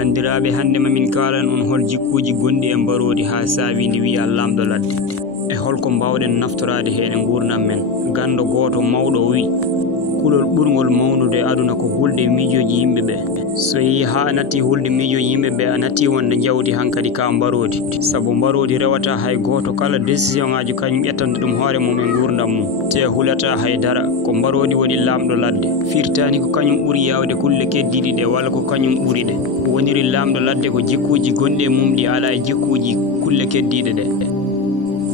bandiraɓe hande mamin kalan on hol jikkuji gonɗi e mbarodi ha saabi ndi wi'a lamɗo ladde e holko mbawɗen naftorade hen e gurdam men. Gando goto mawɗo wi kulol ɓurgol mawnude aduna ko hulde miijoji yimɓeɓe. So yi ha natti hulde miijoji yimɓeɓe a natti wonde jawdi hankadi ka mbarodi, saabu mbarodi rewata hay goto. Kala décision ngaji kañum ƴettanta ɗum hoore mum e gurdam mum, te hulata haydara. Ko mbarodi waɗi lamɗo ladde, firtani ko kañum ɓuuri yawde kulle keddiɗi ɗe walla ko kañum ɓuuri ɗe. Woniri lamɗo ladde ko jikkuji gonɗi e mum ɗi ala e jikkuji kulle keddiɗe ɗe.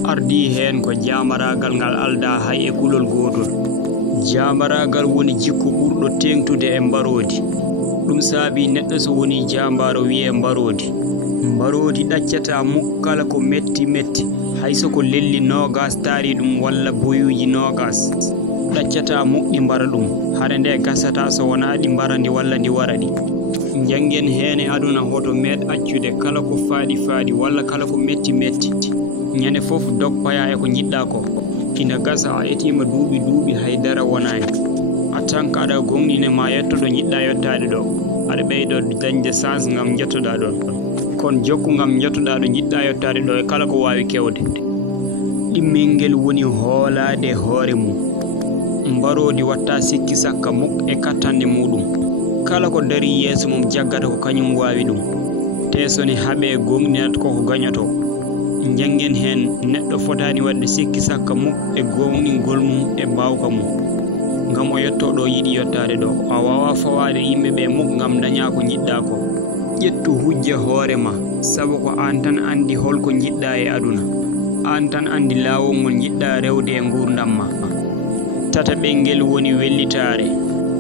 Ardi hen ko jamaragal ngal alda hay e kulol gotol. Jamaragal woni jikku ɓurɗo tengtude e mbarodi. Ɗum saabi neɗɗo so woni jambaro wiye mbarodi. Mbarodi ɗaccata mukk kala ko metti hayso ko lelli nogas taari ɗum walla boyuji nogas ɗaccata mukk ɗi mbara ɗum. Hare nde gasata so wona ɗi mbarandi walla ndi waraɗi. Jangen hene aduna hoto meɗ accude kala ko faaɗi walla kala ko metti ñande fof dog paya e ko jiɗɗa ko. Ina gasa a etima duuɓi haydara wonani, a tanka aɗa gonɗine ma yettoɗo jiɗɗa yettade ɗo, aɗa ɓeydo dañde chance ngam jettoɗa ɗon. Kon jokku ngam jettoɗa ɗo jiɗɗa yettade ɗo e kala ko wawi kewde. ɗimmel ngel woni hoolade hoore mum. Mbarodi watta sikki sakka mukk e kattande muɗum. Kala ko dari yeeso mum jaggata ko kañum wawi ɗum, te soni haaɓe gonɗinat koko gañoto. Jangen hen neɗɗo fotani wadde sikki sakka mukk e gonɗingol mum e mbawka mum, ngam o yetto ɗo yiɗi yettade ɗo. A wawa fawade yimɓeɓe mukk ngam daña ko jiɗɗa ko. ƴettu hujje hoore ma, saabu ko an tan andi holko jiɗɗa e aduna. An tan andi lawol ngol jiɗɗa rewde e gurdam ma. Tataɓe ngel woni wellitare.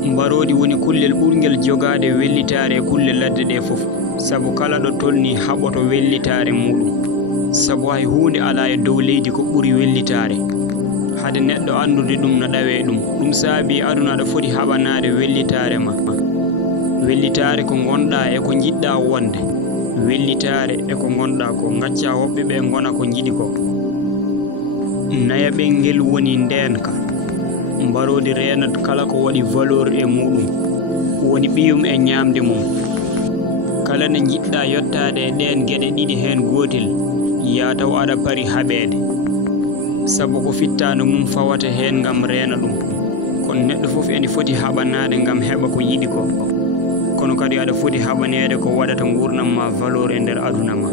Mbarodi woni kullel ɓurgel jogade wellitare e kulle ladde ɗe fof, saabu kala ɗo tolni haɓoto wellitare muɗum. Sabu hay hunde ala e dow leydi ko ɓuri wellitare. Hade neɗɗo andude ɗum no ɗawe ɗum saabi aduna aɗa foti haɓanade wellitare ma. Wellitare ko gonɗa e ko jiɗɗa wonde. Wellitare e ko gonɗa ko. Gacca woɓɓe ɓe gona ko jiɗi ko. Nayaɓe ngel woni ndenka. Mbarodi renat kala ko waɗi valeur e muɗum, woni ɓiyum e ñamde mum. Kala ne jiɗɗa yettade e ɗen gueɗe ɗiɗi hen gotel, ya taw aɗa pari haɓede, saabu ko fittano mum fawata hen ngam reena ɗum. Kono neɗɗo fof ene foti haɓanade ngam heɓa ko yiɗi ko. Kono kadi aɗa foti haɓanede ko waɗata gurdam ma valeur e nder aduna ma.